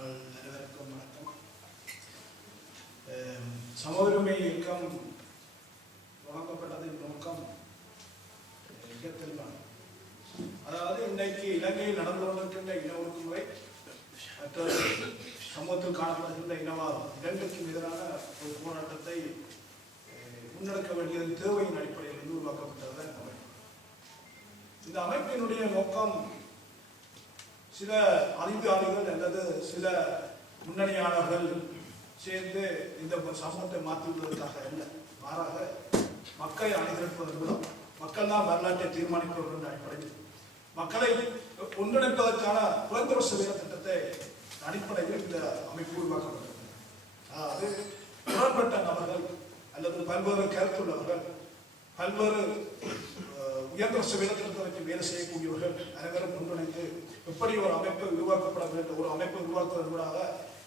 உங்கள் அனைவருக்கும் வணக்கம். சம உரிமை இயக்கம் தொடங்கப்பட்டதின் நோக்கம் மிக தெளிவானது. அதாவது இன்றைக்கு இலங்கையில் நடந்து கொண்டிருக்கின்ற இன ஒடுக்குமுறை மற்ற சமூகத்தில் காணப்படுகின்ற இனவாதம் இரண்டுக்கும் எதிரான ஒரு போராட்டத்தை முன்னெடுக்க வேண்டியதன் தேவையின் அடிப்படையில் உருவாக்கப்பட்டது இந்த அமைப்பு. இந்த அமைப்பினுடைய நோக்கம் சில அறிவாளிகள் அல்லது சில முன்னணியாளர்கள் சேர்ந்து இந்த சமூகத்தை மாற்றுவதற்காக அல்ல, மாறாக மக்களை அணிதிரட்டுவதன் மூலம் மக்கள் தான் வரலாற்றை தீர்மானிப்பவர்கள் என்ற அடிப்படையில் மக்களை ஒன்றிணைப்பதற்கான குறைந்தபட்ச வேலை திட்டத்தை அடிப்படையில் இந்த அமைப்பு உருவாக்கப்பட்டது. அதாவது முரண்பட்ட நபர்கள் அல்லது பல்வேறு கருத்துள்ளவர்கள், பல்வேறு உயர்ந்த வேலை திட்டத்தை வேலை செய்யக்கூடியவர்கள் அனைவரும் ஒன்றிணைந்து எப்படி ஒரு அமைப்பை உருவாக்கப்பட வேண்டும், ஒரு அமைப்பை உருவாக்குவதற்காக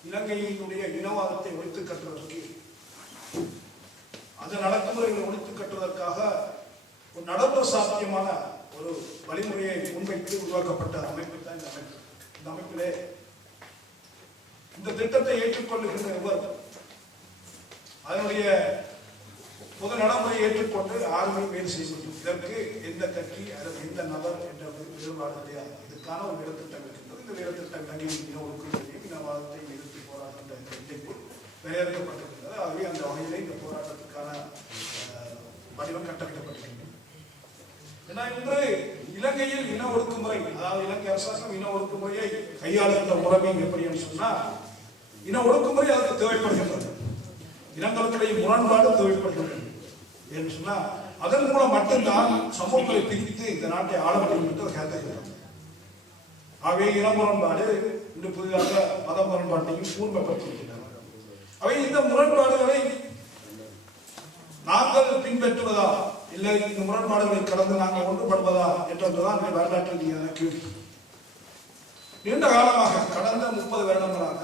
இலங்கையினுடைய இனவாதத்தை ஒழித்து கட்டுவதற்கு, அந்த நடைமுறைகளை ஒழித்து கட்டுவதற்காக ஒரு நடைமுறை சாத்தியமான ஒரு வழிமுறையை முன்வைத்து உருவாக்கப்பட்ட அமைப்பு தான் இந்த அமைப்பு. இந்த அமைப்பிலே இந்த திட்டத்தை ஏற்றுக்கொள்ளுகின்ற இவர் அதனுடைய பொது நடைமுறையை ஏற்றுக்கொண்டு யாருமே வேலை செய்ய முடியும். இதற்கு எந்த கட்சி அல்லது எந்த நபர் என்ற வேறுபாடு கிடையாது. இதுக்கான ஒரு வேலைத்திட்டம் இருக்கின்றது. இந்த வேலைத்திட்டம் இலங்கையின் இன ஒடுக்குமுறையையும் இனவாதத்தை எதிர்த்து போராடுகின்ற இந்த இணைப்பு வரையறுக்கப்பட்டிருக்கிறது. ஆகவே அந்த வகையிலே இந்த போராட்டத்துக்கான வடிவம் கட்டமைக்கப்பட்டிருக்கிறது. ஏன்னா இன்று இலங்கையில் இன ஒடுக்குமுறை, அதாவது இலங்கை அரசாங்கம் இன ஒடுக்குமுறையை கையாளுகின்ற முறைமை எப்படின்னு சொன்னா, இன ஒடுக்குமுறை அதற்கு தேவைப்படுகின்றது, இனங்களுக்கிடையே முரண்பாடு தேவைப்படுகின்றது என்று சொன்னா அதன் மூலம் மட்டும்தான் சமூகங்களை பிரித்து இந்த நாட்டை ஆள முடியும் என்று கருதுகிறார். அவை இன முரண்பாடு இன்று புதிதாக மத முரண்பாட்டையும் கூர்மைப்படுத்தியிருக்கின்றனர். அவை இந்த முரண்பாடுகளை நாங்கள் பின்பற்றுவதா இல்லை இந்த முரண்பாடுகளை கடந்து நாங்கள் ஒன்றுபடுவதா என்றுதான் வரலாற்று ரீதியான கேள்வி. நீண்ட காலமாக கடந்த 30 வருடங்களாக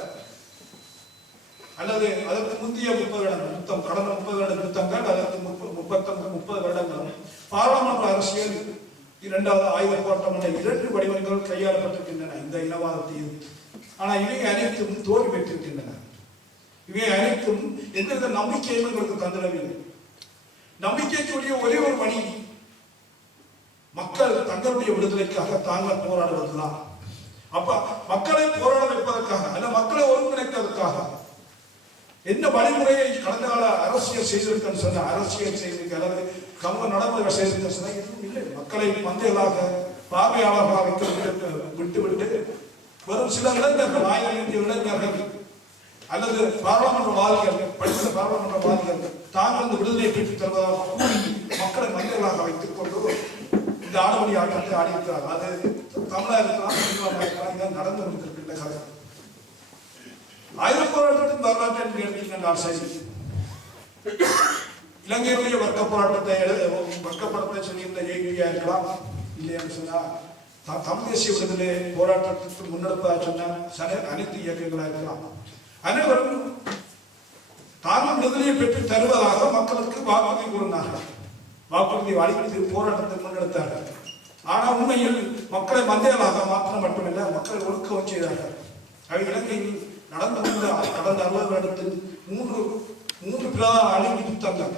அல்லது அதற்கு முந்தைய 30 வருடங்கள் யுத்தம், கடந்த 30 வருட யுத்தங்கள், அதற்கு 30 வருடங்களும் பாராளுமன்ற அரசியல், இரண்டாவது ஆயுத போராட்டம் என்ற 2 வடிவங்கள் கையாளப்பட்டிருக்கின்றன இந்த இனவாதத்தை எதிர்த்து. ஆனால் இவை அனைத்தும் தோல்வி பெற்றிருக்கின்றன. இவை அனைத்தும் எந்தவித நம்பிக்கையும் எங்களுக்கு தந்திடவில்லை. நம்பிக்கைக்குரிய ஒரே ஒரு வழி மக்கள் தங்களுடைய விடுதலைக்காக தாங்கள் போராடுவதுதான். அப்ப மக்களை போராட வைப்பதற்காக அல்ல, மக்களை ஒருங்கிணைப்பதற்காக என்ன வழிமுறையை கடந்த கால அரசியல் செய்திருக்கன்னு சொன்ன, அரசியல் செய்திருக்க அல்லது சமூக நடைமுறைகள் செய்திருக்க சொன்ன எதுவும் இல்லை. மக்களை மந்தைகளாக பார்வையாளர்களாக விட்டுவிட்டு வெறும் சில இளைஞர்கள், 1000 இளைஞர்கள் அல்லது பாராளுமன்றவாதிகள், படித்த பாராளுமன்றவாதிகள் தாங்கள் இந்த விடுதலையை பெற்றுத் தருவதாக கூறி மக்களை மந்தைகளாக வைத்துக் கொண்டு இந்த ஆடவழி ஆட்டத்தை ஆடியிருக்கிறார்கள். அது தமிழா இருக்கலாம், நடந்து கொண்டிருக்கின்ற கதை. ஆயுத போராட்டத்தின் வரலாற்று என்று எடுத்துக்கொண்டால் சரி, இலங்கையுடைய வர்க்க போராட்டத்தை வர்க்கப்படத்தை சொல்லியிருந்த ஏவியா இருக்கலாம், இல்லையான்னு சொன்னா தமிழ் தேசிய விடுதலை போராட்டத்திற்கு முன்னெடுப்பதாக சொன்ன அனைத்து இயக்கங்களாக இருக்கலாம். அனைவரும் தாங்கள் விடுதலையை பெற்று தருவதாக மக்களுக்கு வாக்குறுதி கூறினார்கள். வாக்குறுதி அளித்து போராட்டத்தை முன்னெடுத்தார்கள். ஆனால் உண்மையில் மக்களை மந்தைகளாக மாற்ற மட்டுமல்ல, மக்களை ஒடுக்கவும் செய்தார்கள். அவை இலங்கையில் நடந்து வந்த கடந்த 60 வருடத்தில் 3 பிரதான அழிவு யுத்தங்கள்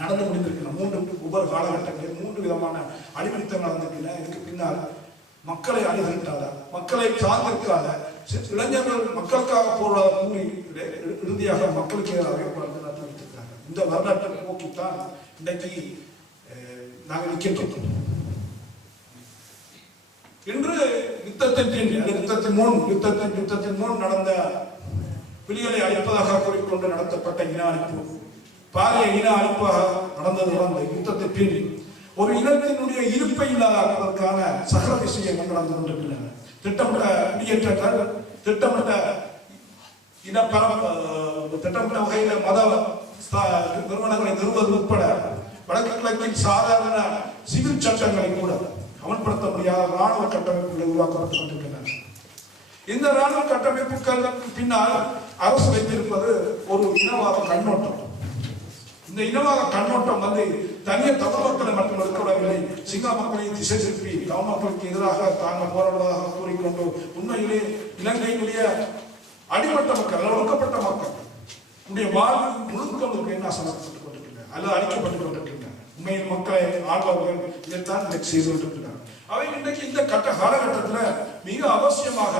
நடந்து முடிந்திருக்கின்றன. 3 ஒவ்வொரு காலகட்டங்களில் 3 விதமான அழிவு யுத்தங்கள் நடந்திருக்கின்றன. இதுக்கு பின்னால் மக்களை அணிதிரட்டாத, மக்களை சார்ந்திருக்காத இளைஞர்கள் மக்களுக்காக போராட கூறி இறுதியாக மக்களுக்கு எதிராக போராட்டம் நடத்தி வைத்திருக்கிறார்கள். இந்த வரலாற்றை போக்கித்தான் இன்றைக்கு நாங்கள் நிற்கின்றோம். இன்று யுத்தத்தின் முன் நடந்த புலிகளை அழிப்பதாக கூறிக்கொண்டு நடத்தப்பட்ட இன அழிப்பு, பாரிய இன அழிப்பாக நடந்த யுத்தத்தின் பின் ஒரு இனத்தினுடைய இருப்பை இல்லாததற்கான சகல விஷயங்கள் நடந்து கொண்டிருக்கின்றன. திட்டமிட்ட குடியேற்றங்கள், திட்டமிட்ட திட்டமிட்ட வகையில் மத நிறுவனங்களை நிறுவது உட்பட வடக்கு கிழக்கில் சாதாரண சிவில் சட்டங்களை கூட அமல்படுத்த முடியாத இராணுவ கட்டமைப்புகளை உருவாக்கப்பட்டுக் கொண்டிருக்கின்றன. இந்த இராணுவ கட்டமைப்புகளுக்கு பின்னால் அரசு வைத்திருப்பது ஒரு இனவாத கண்ணோட்டம். இந்த இனவாத கண்ணோட்டம் தனியார் தமிழ் மக்களை மட்டும் இருக்கவில்லை, சிங்கள மக்களை திசை திருப்பி தமிழ் மக்களுக்கு எதிராக தாங்கள் போராடுவதாக கூறிக்கொண்டு உண்மையிலே இலங்கையினுடைய அடிமட்ட மக்கள், ஒடுக்கப்பட்ட மக்கள் வாழ்வு முழுக்க என்ன சமர்ப்பட்டுக் கொண்டிருக்கின்றன அல்லது அழிக்கப்பட்டுக் கொண்டிருக்கின்றன. உண்மையில் மக்களை ஆள்பவர்கள் இதைத்தான் இன்றைக்கு செய்து கொண்டிருக்கிறார். அவை இன்றைக்கு இந்த காலகட்டத்தில் மிக அவசியமாக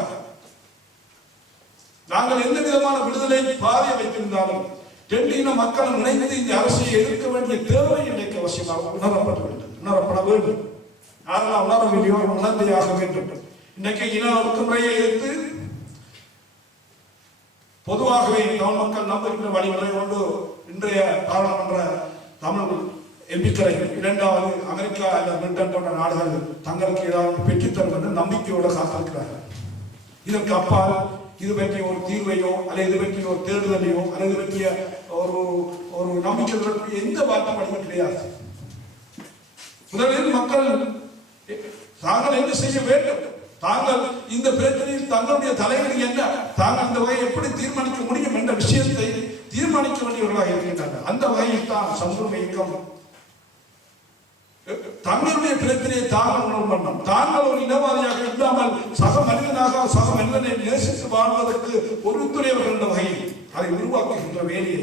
நாங்கள் எந்த விதமான விடுதலை பாதையை வைத்திருந்தாலும் ரெண்டு இன மக்களும் இணைந்து இந்த அரசியை எதிர்க்க வேண்டிய தேவை இன்றைக்கு அவசியமாக உணரப்பட வேண்டும். யாரெல்லாம் உணரவில்லையோ உணர்ந்தையாக வேண்டும். இன்றைக்கு இன ஒடுக்குமுறையை எதிர்த்து பொதுவாகவே தமிழ் மக்கள் நம்புகின்ற வழிமுறை கொண்டு இன்றைய பாராளுமன்ற தமிழ் எம்பிக்கள் இரண்டாவது அமெரிக்கா அல்லது பிரிட்டன் போன்ற நாடுகள் தங்களுக்கு ஏதாவது பெற்றுத்தரும் என்று நம்பிக்கையோடு காத்திருக்கிறார்கள். இதற்கு அப்பால் இது பற்றிய ஒரு தீர்வையோ அல்லது இது பற்றிய ஒரு தேடுதலையோ அல்லது இது பற்றிய ஒரு நம்பிக்கை எந்த வார்த்தையும் கிடையாது. முதலில் மக்கள் தாங்கள் என்ன செய்ய வேண்டும், தாங்கள் இந்த பிரச்சனையில் தங்களுடைய தலைவர்கள் என்ன, தாங்கள் இந்த வகையை எப்படி தீர்மானிக்க முடியும் என்ற விஷயத்தை தீர்மானிக்க வேண்டியவர்களாக இருக்கின்றனர். அந்த வகையில் தான் சமூக இயக்கம் தங்களுடைய பிரச்சனையை தாங்கள் உணர்வு பண்ணணும். தாங்கள் ஒரு இனவாதியாக இல்லாமல் சக மனிதனாக சக மனிதனை நேசித்து வாழ்வதற்கு பொறுத்துடையவர்கள் என்ற வகையில் அதை உருவாக்குகின்ற வேலையை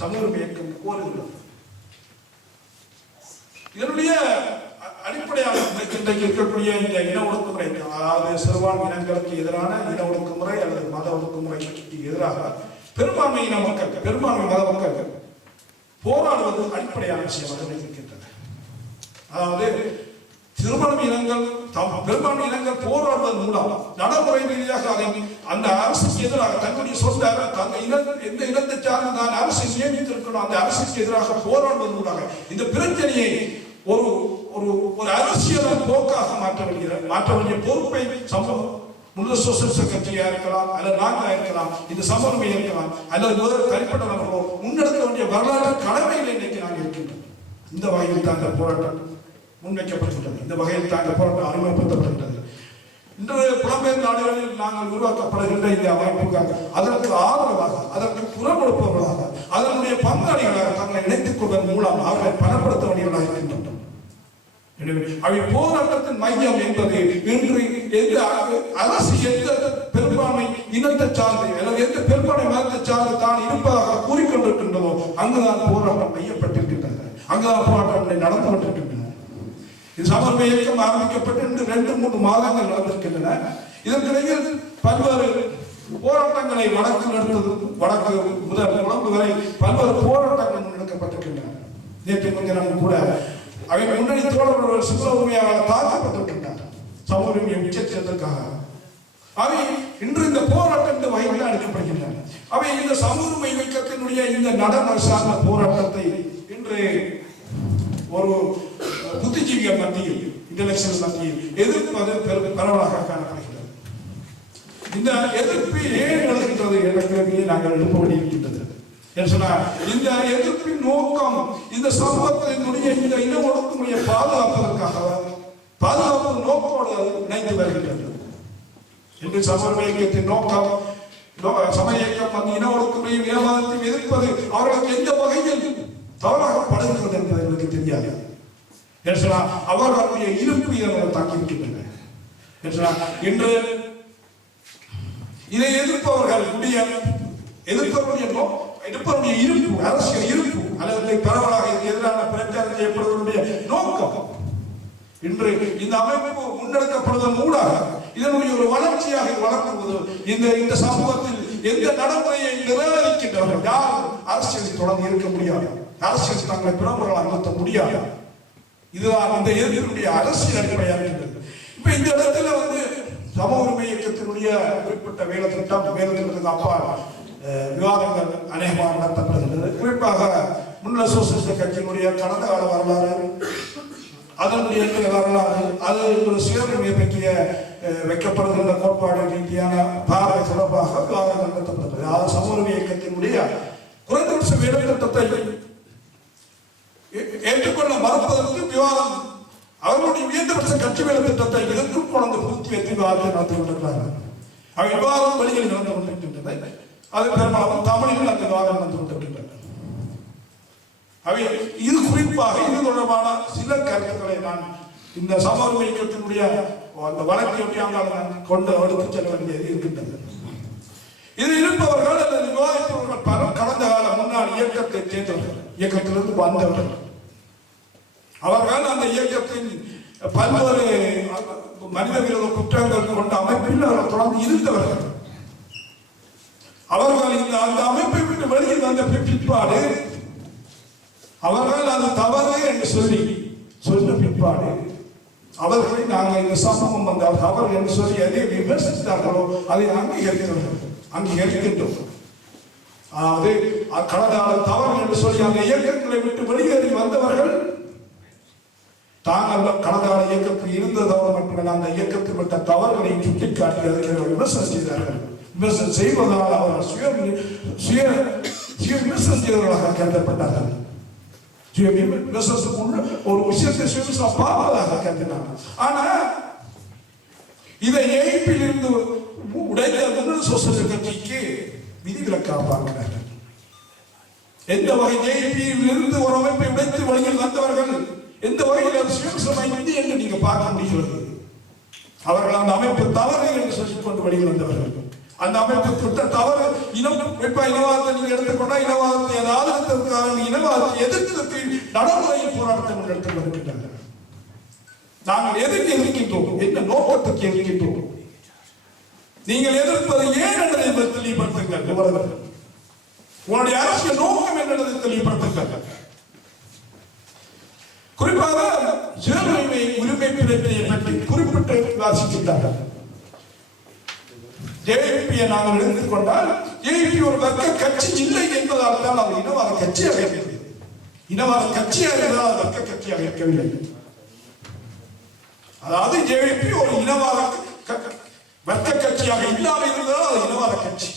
சமூக இயக்கம் கோருகிறது. இதனுடைய அடிப்படையாக இன்றைக்கு இருக்கக்கூடிய இந்த இன ஒடுக்குமுறை, அதாவது சிறுபான்மை இனங்களுக்கு எதிரான இன ஒடுக்குமுறை அல்லது மத ஒடுக்குமுறைக்கு எதிராக பெரும்பான்மை இன மக்கள், பெரும்பான்மை மத மக்கள் போராடுவது அடிப்படையான விஷயமாக இருக்கின்றன. அதாவது சிறுபான்மை இனங்கள் பெரும்பான்மை இனங்கள் போராடுவதன் மூலம் நடைமுறை ரீதியாக அதை அந்த அரசுக்கு எதிராக தன்னுடைய சொந்த எந்த இனத்தை சார்ந்த தான் அரசை நியமித்திருக்கணும் அந்த அரசுக்கு எதிராக போராடுவதன் மூலமாக இந்த பிரச்சனையை ஒரு ஒரு ஒரு அரசியல் போக்காக மாற்ற வேண்டிய பொறுப்பை சமூகம் முழு சோசியலிச கட்சியா இருக்கலாம் அல்லது நாங்களா இருக்கலாம், இந்த சமூகமே இருக்கலாம் அல்லது வேறு தனிப்பட்ட நபர்களோ முன்னெடுக்க வேண்டிய வரலாற்று கடமையில் இன்னைக்கு நாங்கள் இருக்கின்றோம். இந்த வகையில் தான் இந்த போராட்டம் முன்வைக்கப்படுகின்றது. இந்த வகையில் தான் இந்த போராட்டம் அறிமுகப்படுத்தப்படுகின்றது. இன்று புலம்பெயர் நாடுகளில் நாங்கள் உருவாக்கப்படுகின்ற இந்த அமைப்புக்காக அதற்கு ஆதரவாக அதற்கு குரல் கொடுப்பவர்களாக அதனுடைய பங்காளிகளாக தங்களை இணைத்துக் கொள்வதன் மூலம் அவர்களை பலப்படுத்த வேண்டியவர்களாக இருக்கின்றோம். அவை போராட்டத்தின் மையம் என்பது இன்று எந்த அரசு எந்த பெரும்பான்மை இனத்தை சார்ந்து அல்லது எந்த பெரும்பான்மை மதத்தை சார்ந்து தான் இருப்பதாக கூறிக்கொண்டிருக்கின்றதோ அங்குதான் போராட்டம் மையப்பட்டிருக்கின்றது, அங்குதான் போராட்டம் நடந்து கொண்டிருக்கின்றன. இது சமர்ப்ப இயக்கம் ஆரம்பிக்கப்பட்டு இன்று 2-3 மாதங்கள் நடந்திருக்கின்றன. இதற்கிடையில் பல்வேறு போராட்டங்களை வடக்கு முதல் கொழும்பு வரை பல்வேறு போராட்டங்கள் முன்னெடுக்கப்பட்டிருக்கின்றன. நேற்று முன்தினம் கூட அவை முன்னணி தோழர்கள் சுற்றுலா உரிமையாளர் தாக்கப்பட்டிருக்கின்றனர் சமூக உரிமையை உச்சத்திற்காக. அவை இன்று இந்த போராட்டம் இந்த வகையில் அளிக்கப்படுகின்றன. அவை இந்த சமூக உரிமை இயக்கத்தினுடைய இந்த நடைமுறை சார்ந்த போராட்டத்தை இன்று ஒரு புத்திஜீவிகள் மத்தியில் இன்டலெக்சுவல் மத்தியில் எதிர்ப்பது பரவலாக காணப்படுகிறது. இந்த எதிர்ப்பு ஏன் எழுதுகின்றது என்ற கேள்வியை நாங்கள் எழுப்ப வேண்டியிருக்கின்றது. இந்த எதிர்ப்பின் நோக்கம் இந்த சமூகத்தினுடைய இந்த இன ஒடுக்குமுறையை பாதுகாப்பு நோக்கோடு இணைந்து வருகின்றது. இன்று சமூக இயக்கத்தின் நோக்கம் சமய இயக்கம் இன ஒடுக்குமுறையும் இனவாதத்தையும் எதிர்ப்பது அவர்களுக்கு எந்த வகையில் தவறாகப்படுகிறது என்பது எங்களுக்கு தெரியாது. அவர்களுடைய இருப்பு இதனால் தாக்கியிருக்கின்றன. இன்று இதை எதிர்ப்பவர்களுடைய இருப்பு அரசியல் இருப்பு அல்லது பரவலாக எதிரான பிரச்சாரம் செய்யப்படுவதனுடைய நோக்கம் இன்று இந்த அமைப்பு முன்னெடுக்கப்படுவதன் ஊடாக இதனுடைய ஒரு வளர்ச்சியாக வளர்க்குவது இந்த சமூகத்தில் எந்த நடைமுறையை நிராகரிக்கின்றவர்கள் யாரும் அரசியலில் தொடர்ந்து இருக்க முடியாது, அரசியல் தங்களை பிரமுகர்களாக அமர்த்த முடியாது. இதுதான் அந்த எதிர்ப்பினுடைய அரசியல் அடிப்படையாக இருக்கின்றது. இப்ப இந்த இடத்துல சமூக உரிமை இயக்கத்தினுடைய குறிப்பிட்ட வேலை திட்டத்துக்கு அப்பால் விவாதங்கள் அநேகமாக நடத்தப்படுகின்றது. குறிப்பாக முன்னாள் சோசியலிச கட்சியினுடைய கடந்த கால வரலாறு, அதனுடைய வரலாறு, அது ஒரு சுயநிலையை பற்றிய வைக்கப்படுகின்ற கோட்பாடு ரீதியான பார்வை தொடர்பாக விவாதங்கள் நடத்தப்படுகிறது. அதாவது சமூக உரிமை இயக்கத்தினுடைய குறைந்தபட்ச வேலை திட்டத்தை ஏற்றுக்கொள்ள மறுப்பதற்கு விவாதம், அவர்களுடைய உயர்ந்தபட்ச கட்சி வேலை திட்டத்தை எதிர்க்கும் கொண்டு பூர்த்தி வைத்து விவாதத்தை நடத்தி கொண்டிருக்கிறார்கள். அவை விவாதம் வழிகளில் நடந்து கொண்டிருக்கின்றன. அது பெரும்பாலும் தமிழில் அந்த விவாதம் நடந்து கொண்டிருக்கின்றன. அவை இது குறிப்பாக இது தொடர்பான சில கருத்துக்களை நான் இந்த சமூக இயக்கத்தினுடைய அந்த வழக்கை கொண்டு எடுத்து செல்ல வேண்டியது இருக்கின்றது. இது இருப்பவர்கள் அல்லது விவாதிப்பவர்கள் பலர் கடந்த கால முன்னாள் இயக்கத்தை சேர்ந்தவர்கள், இயக்கத்திலிருந்து வந்தவர்கள். அவர்கள் அந்த இயக்கத்தின் பல்வேறு மனித விரோத குற்றங்கள் கொண்ட அமைப்பில் அவர்கள் தொடர்ந்து இருந்தவர்கள். அவர்கள் இந்த அந்த அமைப்பை விட்டு வெளியில் வந்த பிற்பாடு அவர்கள் அது தவறு என்று சொன்ன பிற்பாடு அவர்களை நாங்கள் இந்த சமூகம் வந்த தவறு என்று சொல்லி எதை விமர்சித்தார்களோ அதை அங்கீகரிக்கின்றோம். அது கடந்த தவறு என்று சொல்லி அந்த இயக்கங்களை விட்டு வெளியேறி வந்தவர்கள் தாங்கள் கடந்த கால இயக்கத்தில் இருந்த தவறு மட்டுமல்ல அந்த இயக்கத்தில் விட்ட தவறுகளை சுட்டிக்காட்டி அதற்கு விமர்சனம் செய்தார்கள். விமர்சனம் செய்வதால் அவர்கள் சுய விமர்சனம் செய்தவர்களாக கருதப்பட்டார்கள். ஒரு விஷயத்தை பார்ப்பதாக கருதினார்கள். ஆனா இதை ஏய்ப்பில் இருந்து உடைந்த முன்னாள் சோசியலிஸ்ட் கட்சிக்கு விதிவிலக்காக பார்க்கிறார்கள். எந்த வகை ஏய்ப்பில் இருந்து ஒரு அமைப்பை உடைத்து வழியில் வந்தவர்கள் எந்த வகையில் சுயசமாய் என்று நீங்க பார்க்க முடிகிறது. அவர்கள் அந்த அமைப்பு தவறு என்று சொல்லிக் கொண்டு வழியில் வந்தவர்கள். அந்த அமைப்பு திட்ட தவறு இனவாதத்தை நீங்க எடுத்துக்கொண்டா இனவாதத்தை ஆதரித்ததற்காக இனவாதத்தை எதிர்த்து நடைமுறையில் போராட்டத்தை முன்னெடுத்து வருகின்றனர். நாங்கள் எதற்கு எதிர்க்கின்றோம், என்ன நோக்கத்துக்கு எதிர்க்கின்றோம், நீங்கள் எதிர்ப்பது ஏன் என்பதை தெளிவுபடுத்துங்கள். உங்களுடைய அரசியல் நோக்கம் என்னதை தெளிவுபடுத்துங்கள். குறிப்பாக உரிமை பிரச்சனையை பற்றி குறிப்பிட்டு வாசிக்கின்றார்கள். ஜேவிபியை நாங்கள் எடுத்துக்கொண்டால் ஜேவிபி ஒரு வர்க்க கட்சி இல்லை என்பதால் தான் அது இனவாத கட்சியாக இருக்கிறது. இனவாத கட்சியாக இருந்தால் வர்க்க கட்சியாக இருக்கவில்லை. அதாவது ஜேவிபி ஒரு இனவாத வர்க்க கட்சியாக இல்லாமல் இருந்ததால் அது இனவாத கட்சி.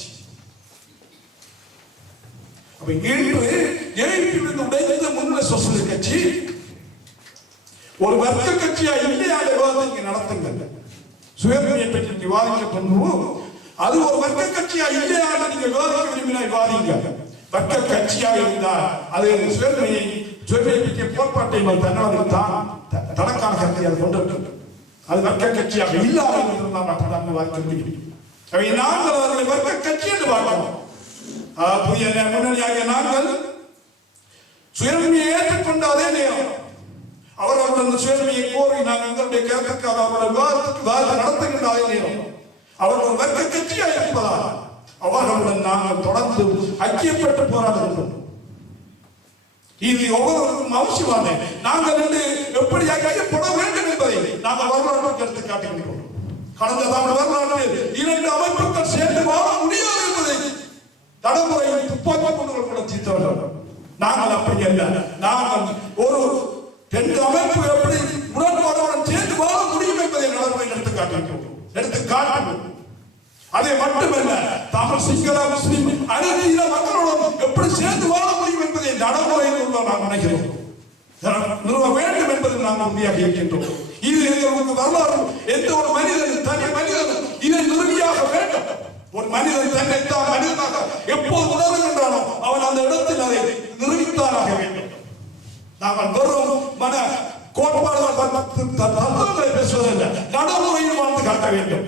அப்ப இன்று ஜேவிபி உடைந்த முன்னாள் சோசியலிஸ்ட் கட்சி ஒரு வர்க்க கட்சியா இல்லையா விவாதம் இங்கே நடத்துங்க. சுயமரியை பற்றி விவாதிக்க தோன்றும். அது ஒரு வர்க்க கட்சியா இல்லையா நீங்க விவாதிக்க விரும்பினா விவாதிங்க. வர்க்க கட்சியாக இருந்தால் அது சுயமரியை பற்றிய கோட்பாட்டை தனக்கான கருத்தை அது கொண்டிருக்கிறது. அது வர்க்க கட்சியாக இல்லாமல் இருந்தால் மட்டும்தான் விவாதிக்க முடியும். நாங்கள் அவர்களை வர்க்க கட்சி என்று பார்க்கிறோம். புதிய முன்னணியாகிய நாங்கள் சுயமரியை ஏற்றுக்கொண்ட அதே நேரம் அவர்கள் அந்த சுயமரியை கோரி நாங்கள் எங்களுடைய கேட்கறதுக்காக அவர்கள் விவாதத்தை நடத்துகின்ற அதே நேரம் அவர்கள் வர்க்க கட்சியாக இருப்பதால் அவர்களுடன் நாங்கள் தொடர்ந்து ஐக்கியப்பட்டு போராடுகின்றோம். இது ஒவ்வொருவருக்கும் அவசியமான நாங்கள் எப்படி ஐக்கியப்பட வேண்டும் என்பதை நாங்கள் வரலாற்று எடுத்து காட்டுகின்றோம். கடந்த தமிழ் வரலாற்றில் 2 அமைப்புகள் சேர்ந்து வாழ முடியாது என்பதை நடைமுறையில் துப்பாக்கி கொண்டு கூட தீர்த்தவர்கள். நாங்கள் அப்படி அல்ல. நாங்கள் ஒரு 2 அமைப்பு எப்படி உடன்பாடுடன் சேர்ந்து வாழ முடியும் என்பதை நடைமுறையில் எடுத்து காட்டுகின்றோம். அதை மட்டுமல்ல தமிழ் சிங்கள முஸ்லிம் அனைத்து இன மக்களுடன் எப்படி சேர்ந்து வாழ முடியும் என்பதை நடைமுறையில் உள்ள நாம் நினைக்கிறோம் நிறுவ வேண்டும் என்பதை நாம் உறுதியாக இருக்கின்றோம். இது எங்களுக்கு வரலாறு. எந்த ஒரு மனிதன் தனி மனிதன் இதை நிறுவியாக வேண்டும். ஒரு மனிதன் தன்னைத்தான் மனிதனாக எப்போது உணர்கின்றானோ அவன் அந்த இடத்தில் அதை நிரூபித்தாராக வேண்டும். நாங்கள் வெறும் மன கோட்பாடுகளை பேசுவதில்லை, நடைமுறையில் வாழ்ந்து காட்ட வேண்டும்.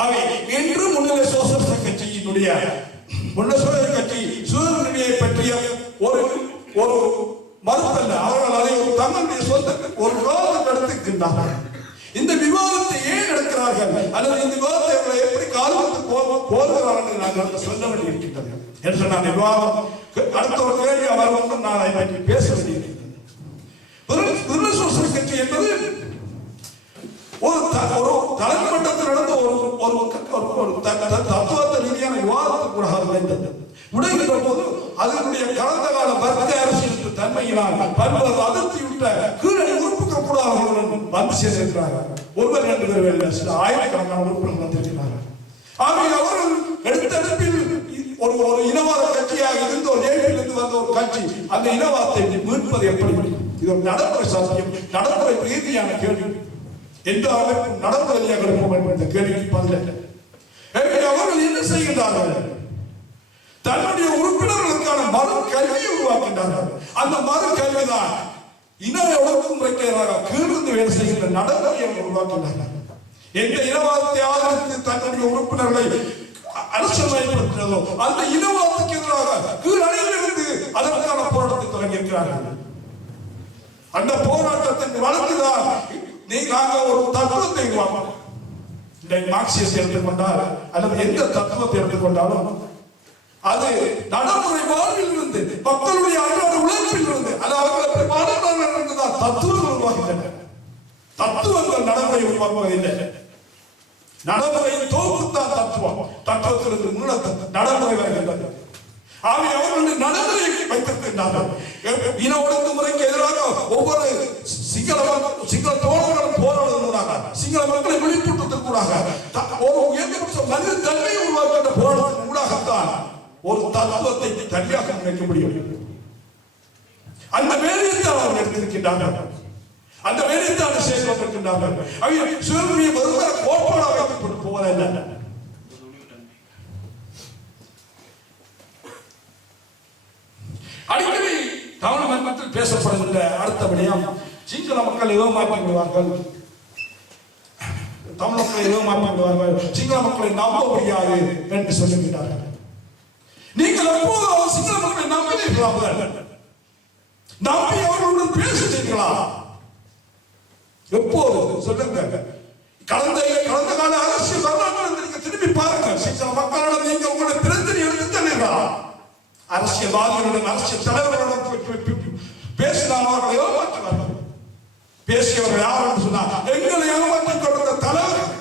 ஆகவே இன்று முன்னிலை சோசியலிஸ்ட் கட்சியினுடைய கட்சி சுயநிலையை பற்றிய ஒரு மறுத்தல்ல. அவர்கள் அதை ஒரு தங்களுடைய சொந்த ஒரு விவாதத்தை நடத்துகின்றார்கள். இந்த விவாதத்தை ஏன் நடக்கிறார்கள் அல்லது இந்த விவாதத்தை அவர்களை எப்படி காலத்துக்கு போகிறார்கள் நாங்கள் சொல்ல வேண்டியிருக்கின்றது என்று நான் விவாதம் அடுத்த ஒரு கேள்வி அவர் வந்து நான் அதை பற்றி பேச வேண்டியிருக்கின்றது. கட்சி என்பது ஒரு தலைமட்டத்தில் நடந்த ஒரு தத்துவத்த ரீதியான விவாதத்துக்கு உடைகின்ற போது அதனுடைய கடந்த கால வர்க்க அரசியல் தன்மையினால் பல்வேறு அதிர்ச்சியுற்ற கீழே உறுப்புகள் கூட அவர்களுடன் வந்து சேர்ந்திருக்கிறார்கள். ஒருவர் 2 பேர் சில ஆயிரக்கணக்கான உறுப்பினர்கள் வந்திருக்கிறார்கள். ஆகவே அவர்கள் எடுத்தெடுப்பில் ஒரு இனவாத கட்சியாக இருந்த ஒரு ஏழிலிருந்து வந்த ஒரு கட்சி அந்த இனவாதத்தை மீட்பது எப்படி முடியும்? இது ஒரு நடைமுறை சாத்தியம், நடைமுறை ரீதியான கேள்வி. எந்த அமைப்பும் நடைமுறையாக இருப்போம் என்ற கேள்விக்கு பதில். அவர்கள் என்ன செய்கின்றார்கள்? தன்னுடைய உறுப்பினர்களுக்கான மறு கல்வியை உருவாக்கின்றார்கள். அந்த மறு கல்விதான் இன ஒடுக்குமுறைக்கு எதிராக கீழ்ந்து வேலை செய்கின்ற நடைமுறையை உருவாக்கினார்கள். எந்த இனவாதத்தை ஆதரித்து தன்னுடைய உறுப்பினர்களை அரசியல்படுத்தினதோ அந்த இனவாதத்துக்கு எதிராக கீழ் அணியிலிருந்து அதற்கான போராட்டத்தை தொடங்கி இருக்கிறார்கள். அந்த போராட்டத்தின் வளர்ந்துதான் நாங்கள் ஒரு தத்துவத்தை உருவாக்கணும். மார்க்சியத்தை எடுத்துக்கொண்டால் அல்லது எந்த தத்துவத்தை எடுத்துக்கொண்டாலும் அது நடைமுறை வாழ்வில் இருந்து மக்களுடைய அன்றாட உழைப்பில் இருந்து அவர்கள் தத்துவங்கள் உருவாகின்றன. தத்துவங்கள் நடைமுறை உருவாக்குவதில்லை. நடைமுறையின் தொகுப்புத்தான் தத்துவம். தத்துவத்திலிருந்து முன்ன நடைமுறை வருகின்றது. அவர்கள் நடைமுறையை வைத்திருக்கின்றார்கள். இன ஒடுக்குமுறைக்கு எதிராக ஒவ்வொரு சிங்கள தோழர்களும் போராடுவதற்காக சிங்கள மக்களை விழிப்புறுத்துவதற்காக ஒரு உயர்ந்தபட்ச மனித தன்மையை உருவாக்கின்ற போராட்டத்தின் ஊடாகத்தான் ஒரு தத்துவத்தை தனியாக நினைக்க முடியும். அந்த வேலையைத்தான் அவர்கள் எடுத்திருக்கின்றார்கள். அந்த வேலையைத்தான் செயல்பட்டிருக்கின்றார்கள். அவர்கள் சுயமொழியை வருகிற கோட்பாடாக வைக்கப்பட்டு போவதல்ல. அடிக்கடி தமிழ் மன்றத்தில் பேசப்படுகின்ற அடுத்த விடயம் சிங்கள மக்கள் ஏமாற்றி விடுவார்கள், தமிழ் மக்களை ஏமாற்றி விடுவார்கள், சிங்கள மக்களை நம்ப முடியாது என்று சொல்லுகிறார்கள். நீங்கள் எப்போது சிங்கள மக்களை நம்பினீர்களா? நம்பி அவர்களுடன் பேசுகிறீர்களா? எப்போது சொல்லுங்க. கடந்த கால அரசியல் வரலாற்று நீங்க திரும்பி பாருங்க. சிங்கள மக்களிடம் நீங்க உங்களுடைய பிரச்சனை எடுத்துட்டீர்களா? அரசியல்வாதிகளுடன் அரசியல் தலைவர்களுடன் பேசினால் அவர்களை ஏமாற்றுவார்கள். பேசியவர்கள் யார் என்று சொன்னார், எங்களை ஏமாற்றிக் கொண்ட தலைவர்.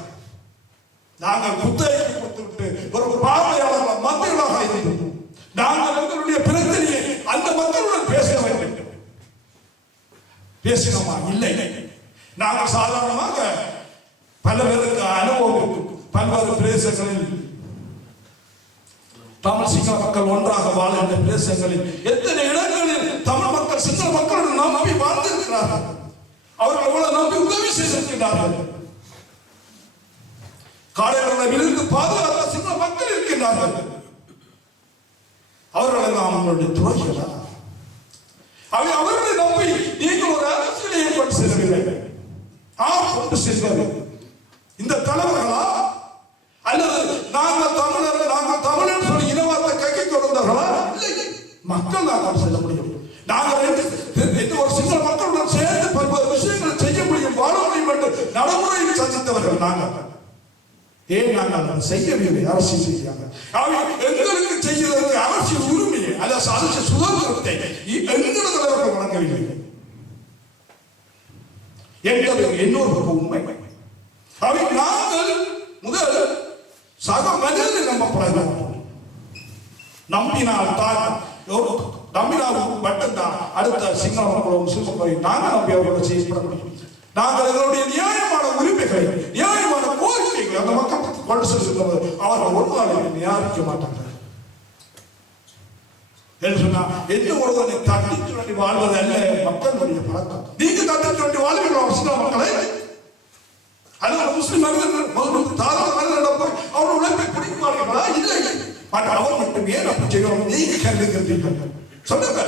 நாங்கள் குத்தகைக்கு கொடுத்துவிட்டு ஒரு பார்வையாளர்கள் மந்திரிகளாக இருந்தோம். நாங்கள் எங்களுடைய பிரச்சனையை அந்த மக்களுடன் பேச வேண்டும். பேசினோமா? இல்லை. நாங்கள் சாதாரணமாக பல பேருக்கு அனுபவம் பல்வேறு பிரதேசங்களில் தமிழ் சிங்கள மக்கள் ஒன்றாக வாழ்கின்ற பிரதேசங்களில் எத்தனை இடங்களில் தமிழ் மக்கள் சிங்கள மக்களுடன் நம்பி வாழ்ந்திருக்கிறார்கள். அவர்கள் அவ்வளவு நம்பி உதவி செய்திருக்கிறார்கள். காடுகளை விழுந்து பாதுகாத்த சிங்கள மக்கள் இருக்கின்றார்கள். அவர்கள் எல்லாம் அவங்களுடைய துரோகிகளா? அவர்களை நம்பி நீங்கள் ஒரு அரசியலை ஏற்பட்டு செல்லவில்லை. கொண்டு செல்வது இந்த தலைவர்களா அல்லது நாங்கள் தமிழர்கள் நாங்கள் தமிழர் சொல்லி இனவாதத்தை கைக்கு கொண்டவர்களா? இல்லை, மக்கள் நாங்கள் செல்ல முடியும். நாங்கள் ஒரு சிங்கள மக்களுடன் சேர்ந்து பல்வேறு விஷயங்களை செய்ய முடியும், வாழ முடியும் என்று நடைமுறையில் சந்தித்தவர்கள் நாங்கள். ஏன் நாங்கள் செய்யவில்லை? அரசியல் செய்கிறாங்க. எங்களுக்கு செய்வதற்கு அரசியல் உரிமையை அல்லது அரசியல் சுதந்திரத்தை எங்களது தலைவர்கள் வழங்கவில்லை என்பது இன்னொரு உண்மை. நாங்கள் முதல் சக மனிதனை நம்பப்பட நம்பினால் தான் நம்பினால் மட்டும்தான் அடுத்த சிங்கள மக்களும் முஸ்லிம் மக்களையும் நாங்கள் நம்பி அவர்களை செயல்பட முடியும். நாங்கள் எங்களுடைய நியாயமான உரிமைகளை நியாயமான கோரிக்கைகளை அந்த மக்களுக்கு கொண்டு செல்லும்போது அவர்கள் ஒரு நாள் நியாயிக்க மாட்டார்கள் என்று சொன்னா எந்த ஒருவனை தட்டி சுரண்டி வாழ்வது அல்ல மக்களுடைய பழக்கம். நீங்க தட்டி சுரண்டி வாழ்வீங்களா முஸ்லிம் மக்களை? அல்லது முஸ்லிம் மனிதர்கள் தாராள மனிதர்கள் போய் அவர்கள் உழைப்பை பிடிக்குவார்களா? இல்லை. அவர் மட்டும் ஏன் அப்படி செய்யணும் நீங்க கருதுகிறீர்கள் சொல்லுங்க.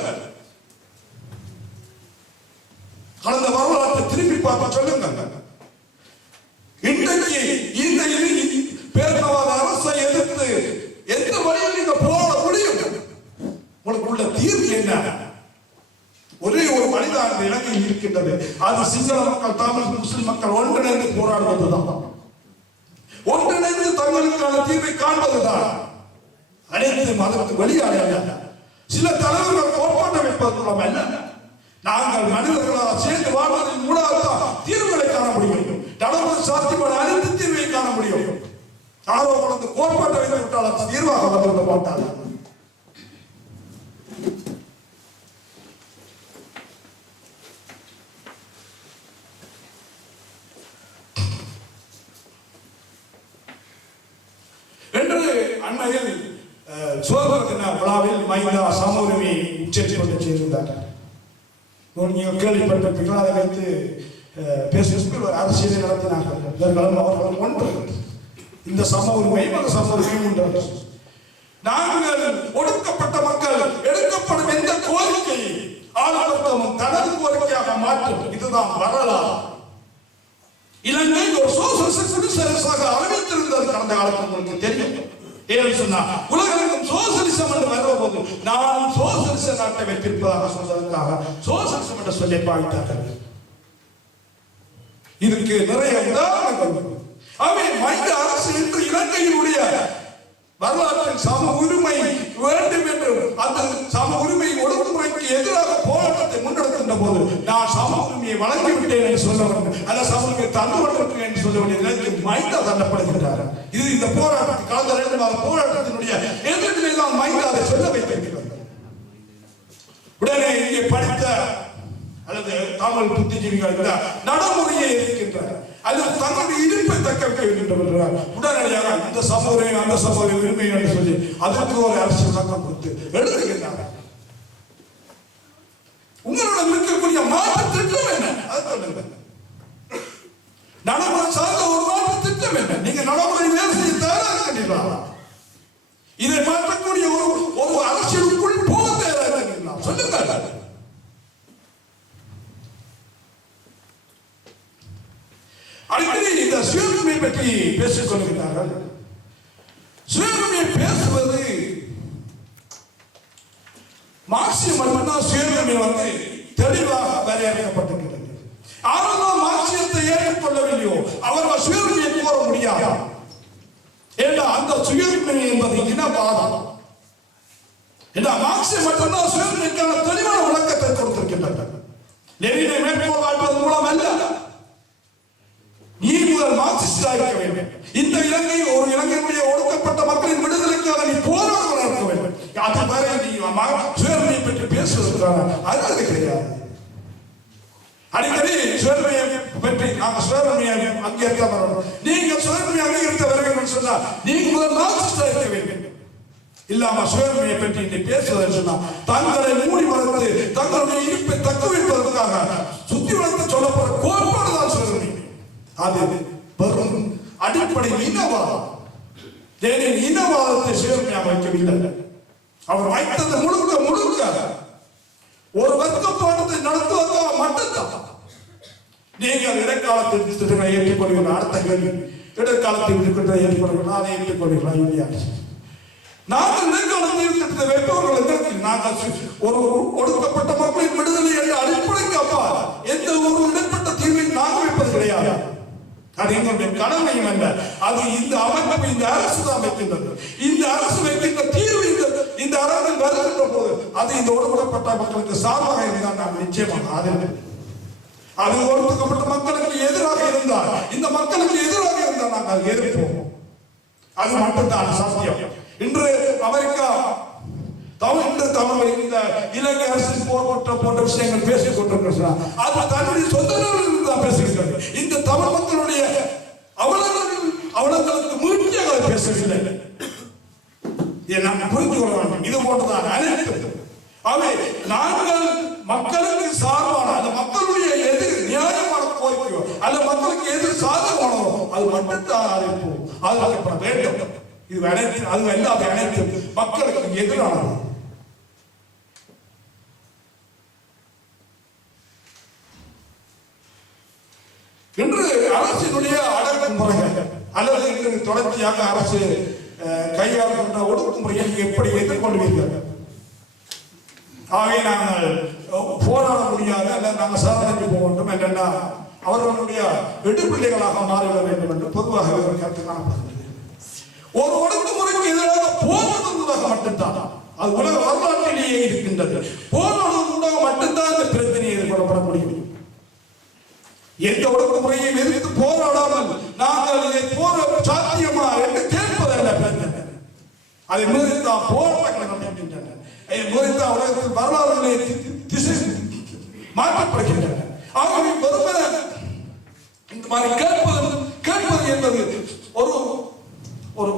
கடந்த வரலாற்றை திரும்பி பார்த்து சொல்லுங்க. இன்றைக்கு இந்த பேரினவாத அரசை எதிர்த்து எந்த வழியில் நீங்க போராட முடியும்? உங்களுக்கு உள்ள தீர்வு என்ன? ஒரே ஒரு வழிதான் இந்த இலங்கையில் இருக்கின்றது. அது சிங்கள மக்கள் தமிழ் முஸ்லிம் மக்கள் ஒன்றிணைந்து போராடுவதுதான். ஒன்றிணைந்து தங்களுக்கான தீர்வை காண்பதுதான். அனைத்து மதத்து வெளியாட சில தலைவர்கள் கோட்பாட்டை வைப்பது மூலம் அல்ல. நாங்கள் மனிதர்களாக சேர்ந்து வாழ்வதன் மூலத்தான் தீர்வுகளை காண முடியும். நடைமுறை சாத்தியமான அனைத்து தீர்வை காண முடியும். யாரோ வளர்ந்து கோட்பாட்டை வைத்து விட்டால் தீர்வாக வந்துவிட மாட்டார்கள். என்று அண்மையில் சுதந்திர தின விழாவில் மைந்தா சமூகமே உச்சரித்து கொண்டு செய்திருந்தார். நீங்கள் கேள்விப்பட்டிருப்பீர்கள். அதை வைத்து பேசுவதற்கு ஒரு அரசியலை நடத்தினார்கள். இவர்களும் அவர்களும் ஒன்று இந்த சம உரிமை மத சம உரிமை உண்டு. நாங்கள் ஒடுக்கப்பட்ட மக்கள் எடுக்கப்படும் எந்த கோரிக்கையை ஆளுநர்த்தமும் தனது கோரிக்கையாக மாற்றும். இதுதான் வரலாறு. இலங்கை ஒரு சோசலிச குடியரசாக அறிவித்திருந்தது கடந்த காலத்தில் உங்களுக்கு தெரியும். ஏன்னு சொன்னா உலகம் சோசலிசம் என்று வரும்போது நான் சோசலிச நாட்டை வைத்திருப்பதாக சொல்வதற்காக சோசலிசம் என்று சொல்லி பாவித்தார்கள். இதுக்கு நிறைய உதாரணங்கள். அவை மைந்த அரசு என்று இலங்கையினுடைய வரலாற்றில் சம உரிமை வேண்டும் என்று அந்த சம உரிமை ஒடுக்குமுறைக்கு எதிராக போராட்டத்தை முன்னெடுக்கின்ற போது நான் சம உரிமையை வழங்கிவிட்டேன் என்று சொல்ல வேண்டும், அந்த சம உரிமையை தந்து கொண்டிருக்கிறேன் என்று சொல்ல வேண்டிய நிலைக்கு மைந்தா தள்ளப்படுகின்றார். இது இந்த போராட்டத்தில் கடந்த 2 மாத போராட்டத்தினுடைய எதிர்நிலை தான் மைந்தா அதை சொல்ல வைத்திருக்கிறது. உடனே இங்கே படித்த அல்லது தமிழ் புத்திஜீவிகள் நடைமுறையை இருக்கின்றனர் அல்லது தங்களுடைய இருப்பை தக்க வைக்க இருக்கின்றவர்கள் உடனடியாக இந்த சமூக அந்த சமூக உரிமை என்று சொல்லி அதற்கு ஒரு அரசியல் சங்கம் கொடுத்து எழுதுகின்றனர். உங்களோட இருக்கக்கூடிய மாற்று திட்டம் என்ன? அது சொல்லுங்க. நடைமுறை சார்ந்த ஒரு மாற்று திட்டம் என்ன? நீங்க நடைமுறை வேலை செய்ய தயாராக இருக்கின்றீர்களா? இதை மாற்றக்கூடிய ஒரு அரசியலுக்குள் போக தயாராக இருக்கின்றீர்களா? சொல்லுங்க. அடிக்கடி இந்த சுயஉரிமை பற்றி பேசிக் கொள்கிறார்கள். சுயஉரிமை பேசுவது மார்க்சியம் மட்டும்தான் சுயஉரிமை தெளிவாக வரையறுக்கப்பட்டிருக்கிறது. அவர்கள் மார்க்சியத்தை ஏற்றுக்கொள்ளவில்லையோ அவர்கள் சுயஉரிமையை கோர முடியாது. ஏன்னா அந்த சுயஉரிமை என்பது இனவாதம். மார்க்சியம் மட்டும்தான் சுயஉரிமைக்கான தெளிவான விளக்கத்தை கொடுத்திருக்கின்றனர். லெனினை மேற்கோள் காட்டுவதன் மூலம் அல்ல, நீ முதல் மார்க்சிஸ்டாக இருக்க வேண்டும். இந்த இலங்கை ஒரு இலங்கையுடைய ஒடுக்கப்பட்ட மக்களின் விடுதலைக்காக நீ போராட இருக்க வேண்டும். அது வரை நீ சுயஉரிமையை பற்றி பேசுவதற்கான அருகதை கிடையாது. அடிக்கடி சுயஉரிமையை பற்றி நாங்கள் சுயஉரிமையை அங்கீகரிக்க வரணும். நீங்க சுயஉரிமையை அங்கீகரிக்க வர வேண்டும் சொன்னா நீங்க முதல் மார்க்சிஸ்டாக இருக்க வேண்டும். இல்லாம சுயஉரிமையை பற்றி நீ பேசுவதற்கு சொன்னா தங்களை மூடி வளர்த்து தங்களுடைய இருப்பை தக்க வைப்பதற்காக சுத்தி வளர்த்து சொல்லப்படுற கோட்பாடுதான் சுயஉரிமை. அது பெரும் அடிப்படை இனவாதம். இனவாதத்தை சுயஉரிமையாக வைக்கவில்லை. அவர் வைத்தது முழுக்க ஒரு வர்க்கப்பாடத்தை நடத்துவதற்காக மட்டும்தான். நீங்கள் இடைக்காலத்தில் திட்டங்களை ஏற்றுக்கொள்கிறீர்கள். அடுத்த கேள்வி, இடைக்காலத்தில் திட்டத்தை ஏற்றுக்கொள்கிறீர்கள், அதை ஏற்றுக்கொள்கிறீர்களா இல்லையா? நாங்கள் இடைக்காலத்தில் திட்டத்தை வைப்பவர்கள் நாங்கள் ஒரு ஒடுக்கப்பட்ட மக்களின் விடுதலை என்ற அடிப்படைக்கு அப்பா எந்த ஒரு இடைப்பட்ட தீர்வை நாங்கள் வைப்பது கிடையாது. அது எங்களுடைய கடமையும் அல்ல. அது இந்த அமைப்பு இந்த அரசு தான் வைக்கின்றது. இந்த அரசு வைக்கின்ற தீர்வு இந்த அரசில் வருகின்ற போது அது இந்த ஒடுக்கப்பட்ட மக்களுக்கு சார்பாக இருந்தால் நாம் நிச்சயமாக அது ஒடுக்கப்பட்ட மக்களுக்கு எதிராக இருந்தால் இந்த மக்களுக்கு எதிராக இருந்தால் நாங்கள் எதிர்ப்போம். அது மட்டும்தான் சாத்தியம். இன்று அமெரிக்கா தமிழ் இந்த இலங்கை அரசு போன்ற விஷயங்கள் பேசிக் கொண்டிருக்கிறார். அது தன்னுடைய சொந்த தான் பேசுகிறது. இந்த தமிழ் மக்களுடைய அவலங்களுக்கு மீட்டியாக பேசவில்லை. நாம் புரிந்து கொள்ள வேண்டும். இது போன்றதான் அனைத்து அவை நாங்கள் மக்களுக்கு சார்பான அந்த மக்களுடைய எதிர் நியாயமான கோரிக்கையோ அல்ல மக்களுக்கு எதிர் சாதகமானோ அது மட்டும்தான் அறிவிப்போம். ஆதரிக்கப்பட வேண்டும். இது அனைத்து அது எல்லா அனைத்து மக்களுக்கு எதிரானது. இன்று அரசினுடைய அடக்குமுறைகள் அல்லது இன்று தொடர்ச்சியாக அரசு கையாளுகின்ற ஒடுக்குமுறையை எப்படி எதிர்கொள்வீர்கள்? ஆகவே நாங்கள் போராட முடியாது அல்ல நாங்கள் சரணடைந்து போக வேண்டும் என்றா அவர்களுடைய விடுபிள்ளைகளாக மாறிவிட வேண்டும் என்று பொதுவாக கருத்து காணப்படுகிறது. ஒரு ஒடுக்குமுறைக்கு எதிராக போராடுவதாக மட்டும்தான் அது உலக வரலாற்றிலேயே இருக்கின்றது. போராடுவதாக மட்டும்தான் இந்த பிரச்சனையை எதிர்கொள்ளப்பட முடியும். எந்த ஒடுக்குமுறையை எதிர்த்து போராடாமல் நாங்கள் இதை போர சாத்தியமா என்று கேட்பதல்ல பிரச்சனை. அதை மீறித்தான் போராட்டங்கள் நடக்கின்றன. மீறித்தான் உலகத்தில் வரலாறுகளை திசை மாற்றப்படுகின்றன. ஆகவே வெறுமனே இந்த மாதிரி கேட்பது என்பது ஒரு ஒரு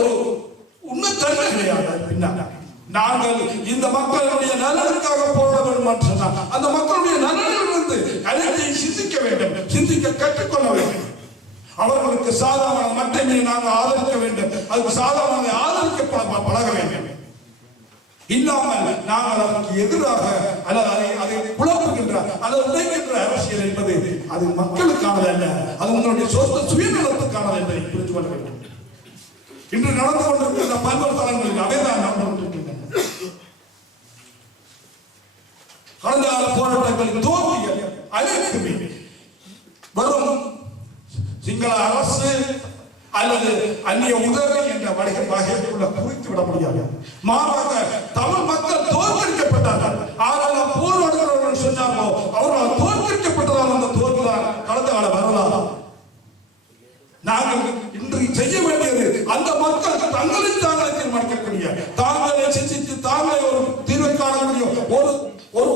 ஒரு உண்மைத்தன்மை கிடையாது. நாங்கள் இந்த மக்களுடைய நலனுக்காக போராட வேண்டும் என்று சொன்னால் அந்த மக்களுடைய நலனிலிருந்து அனைத்தை சிந்திக்க வேண்டும், சிந்திக்க கற்றுக்கொள்ள வேண்டும். அவர்களுக்கு சாதாரண மட்டுமே நாங்கள் ஆதரிக்க வேண்டும். அதுக்கு சாதாரண ஆதரிக்க பழக வேண்டும். இல்லாமல் நாங்கள் அதற்கு எதிராக அல்லது அதை குழப்புகின்ற அல்லது உடைக்கின்ற அரசியல் என்பது அது மக்களுக்கானது அல்ல, அது உங்களுடைய சொந்த சுயநலத்துக்கானது என்பதை புரிந்து கொள்ள வேண்டும். இன்று நடந்து கொண்டிருக்கின்ற பல்வேறு தளங்களில் அவைதான் நடந்து கொண்டிருக்கின்றன. கடந்த கால போராட்டங்களில் தோல்விகள் அனைத்துமே வரும் சிங்கள அரசு அல்லது அந்நிய உதவி என்ற வகைக்குள்ள குறித்து விட முடியாது. மாறாக தமிழ் மக்கள் தோற்கடிக்கப்பட்டார்கள். ஆனால் போராடுகிறவர்கள் சொன்னார்களோ அவர்களால் தோற்கடிக்கப்பட்டதால் அந்த தோல்விதான் கடந்த கால வரலாறு. நாங்கள் இன்று செய்ய வேண்டியது அந்த மக்கள் தங்களை தாங்களே தீர்மானிக்கக்கூடிய, தாங்களே சிந்தித்து தாங்களே ஒரு தீர்வை காணக்கூடிய ஒரு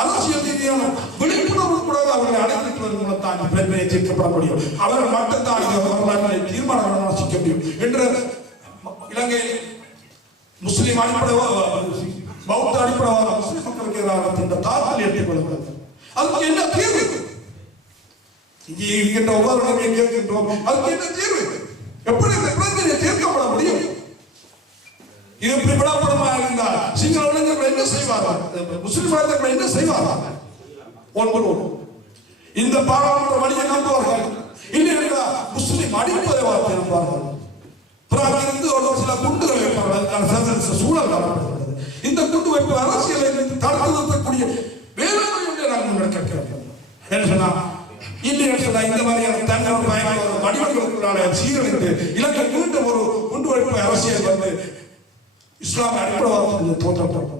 அரசியல் ரீதியான விழிப்புணர்வு கூட அவர்களை அடைந்திருப்பதன் மூலம் தான் பிரச்சனையை தீர்க்கப்பட முடியும். அவர்கள் மட்டும்தான் வரலாற்றை தீர்மானம் செய்ய முடியும் என்று இலங்கையில் முஸ்லிம் அடிப்படைவாத பௌத்த அடிப்படைவாத முஸ்லிம் மக்களுக்கு எதிராக இந்த தாக்கல் ஏற்றுக்கொள்ளப்படுகிறது. அதுக்கு என்ன தீர்வு? இங்கே இருக்கின்ற ஒவ்வொரு நிலைமையை கேட்கின்றோம், அதுக்கு என்ன தீர்வு? எப்படி இந்த பிரச்சனையை தீர்க்கப்பட முடியும்? இது இப்படி விடப்படமாக இருந்தால் சிங்கள இளைஞர்கள் என்ன செய்வார்கள்? முஸ்லிம் இளைஞர்கள் என்ன செய்வார்கள்? ஒன்று இந்த பாராளுமன்ற வழியை நம்புவார்கள், இல்லை என்றால் முஸ்லிம் அடிப்படை வார்த்தை நம்புவார்கள். பிறகு ஒரு சில குண்டுகள் வைப்பார்கள், சூழல் காணப்படுகிறது. இந்த குண்டு வைப்பு அரசியலை தடுத்து நிறுத்தக்கூடிய வேலையை நாங்கள் முன்னெடுக்கிறோம். என்ன சொன்னா இல்லை சொன்னா இந்த மாதிரியான தங்கள் வடிவங்களுக்குள்ளான சீரழிந்து இலங்கை மீண்டும் ஒரு குண்டு வைப்பு அரசியல் வந்து இஸ்லாமிய அடிப்படைவாதத்தில் தோற்றப்பட்டது.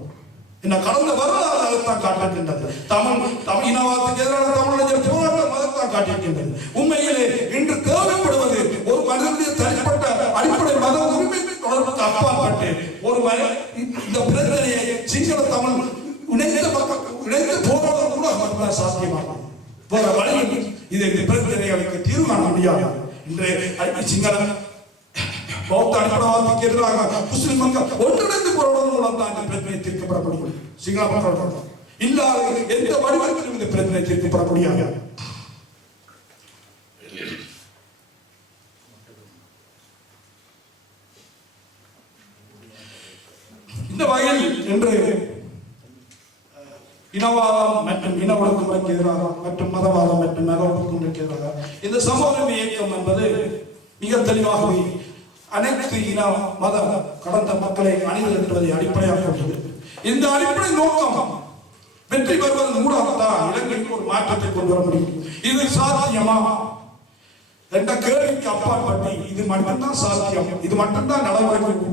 என்ன கடந்த வரலாறு அதைத்தான் காட்டுகின்றது. தமிழ் இனவாதத்துக்கு எதிரான தமிழர் போராட்டம் அதைத்தான் காட்டியிருக்கின்றது. உண்மையிலே இன்று தேவைப்படுவது ஒரு மனிதனுடைய தனிப்பட்ட அடிப்படை மத உரிமை தொடர்புக்கு அப்பாற்பட்டு ஒரு இந்த பிரச்சனையை சிங்கள தமிழ் இணைந்து போராட்டம் கூட சாத்தியமாகும். வேற வழியில் இதை பிரச்சனைகளுக்கு தீர்வு காண முடியாது. இன்று சிங்கள பௌத்த அடிப்படைவாதத்துக்கு எதிராக முஸ்லிம் மக்கள் ஒன்றிணைந்து போராடுவதன் மூலம் தான் இந்த பிரச்சனை தீர்க்கப்பட முடியும். சிங்கள மக்கள் இல்லாத எந்த வடிவத்திலும் இந்த பிரச்சனை தீர்க்கப்பட முடியாது. இந்த வகையில் இன்று இனவாதம் மற்றும் இன ஒடுக்குமுறைக்கு எதிராக மற்றும் மதவாதம் மற்றும் மத ஒடுக்குமுறைக்கு எதிராக இந்த சமூக இயக்கம் என்பது மிக தெளிவாகவே அனைத்து இன மத கடந்த மக்களை அணிதிரட்டுவதை அடிப்படையாக கொண்டது. இந்த அடிப்படை நோக்கம் வெற்றி பெறுவதன் மூலம்தான் இலங்கைக்கு ஒரு மாற்றத்தை கொண்டு வர முடியும். இது சாத்தியமா என்ற கேள்விக்கு அப்பாற்பட்டு இது மட்டும்தான் சாத்தியம், இது மட்டும்தான் நடைமுறைக்கு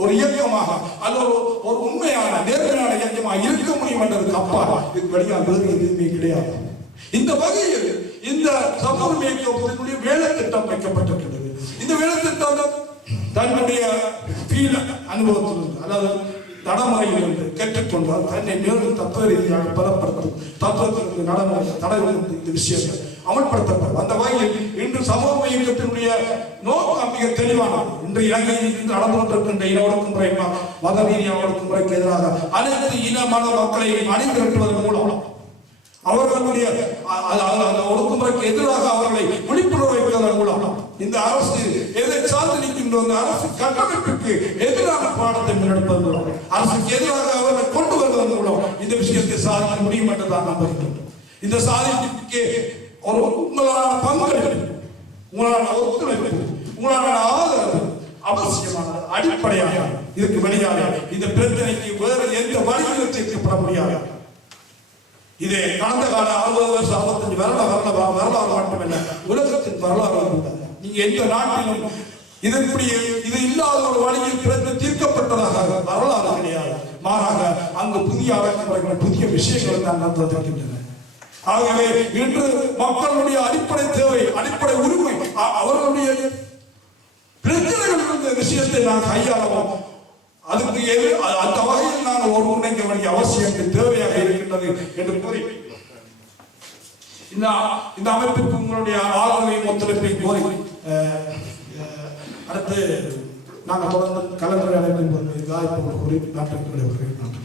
ஒரு இயக்கமாக அல்லது ஒரு உண்மையான நேர்மையான இயக்கமாக இருக்க முடியும் என்றதுக்கு அப்பா இதுக்கு வெளியாக வேறு எதுவுமே கிடையாது. இந்த வகையில் இந்த சமூக இயக்கத்தினுடைய வேலை திட்டம் வைக்கப்பட்டிருக்கிறது. இந்த வேலை திட்டம் தன்னுடைய அனுபவத்திலிருந்து அதாவது நடைமுறையிலிருந்து கற்றுக்கொண்டால் தன்னை மேலும் தத்துவ ரீதியாக பலப்படுத்தும் தத்துவத்திலிருந்து நடைமுறை தடையிலிருந்து இந்த விஷயங்கள் அமல்படுத்தப்படும். அந்த வகையில் இன்று சமூக இயக்கத்தினுடைய நோக்கம் மிக தெளிவானது. இன்று இலங்கையில் நடந்து கொண்டிருக்கின்ற இன ஒடுக்குமுறை மத ரீதியான ஒடுக்குமுறைக்கு எதிராக அனைத்து இன மத மக்களை அணிதிரட்டுவதன் மூலம் அவர்களுடைய ஒடுக்குமுறைக்கு எதிராக அவர்களை விழிப்புணர்வு வைப்பதன் மூலம் இந்த அரசு எதை சார்ந்து நிற்கின்ற அந்த அரசு கட்டமைப்புக்கு எதிரான பாடத்தை முன்னெடுப்பதன் மூலம் அரசுக்கு எதிராக அவர்களை கொண்டு வருவதன் மூலம் இந்த விஷயத்தை சாதிக்க முடியும் என்று தான் நம்புகின்றோம். இந்த சாதிக்கு ஒரு உங்களான பங்களிப்பு, உங்களான ஒத்துழைப்பு, உங்களான ஆதரவு அவசியமானது, அடிப்படையாக இதுக்கு வெளியாக இந்த பிரச்சனைக்கு வேறு எந்த வழியிலும் தீர்க்கப்பட முடியாது. இது கடந்த கால 60 வருஷம் 65 வரலாறு மட்டுமல்ல, உலகத்தின் வரலாறு. நீங்க எந்த நாட்டிலும் இது இல்லாத ஒரு வழியில் பிரச்சனை தீர்க்கப்பட்டதாக வரலாறு கிடையாது. மாறாக அங்கு புதிய அடக்குமுறைகள் புதிய விஷயங்கள் தான் நடந்திருக்கின்றன. ஆகவே இன்று மக்களுடைய அடிப்படை தேவை, அடிப்படை உரிமை, அவர்களுடைய பிரச்சனைகள் விஷயத்தை நாம் கையாளவும் அதுக்கு அந்த வகையில் நாங்கள் ஒருங்கிணைக்க வேண்டிய அவசியம் தேவையாக இருக்கின்றது என்று கூறி இந்த அமைப்புக்கு உங்களுடைய ஆதரவையும் ஒத்துழைப்பையும் கோரி அடுத்து நாங்கள் தொடர்ந்து கலந்துரையாடல் கூறி நாட்டுக்கு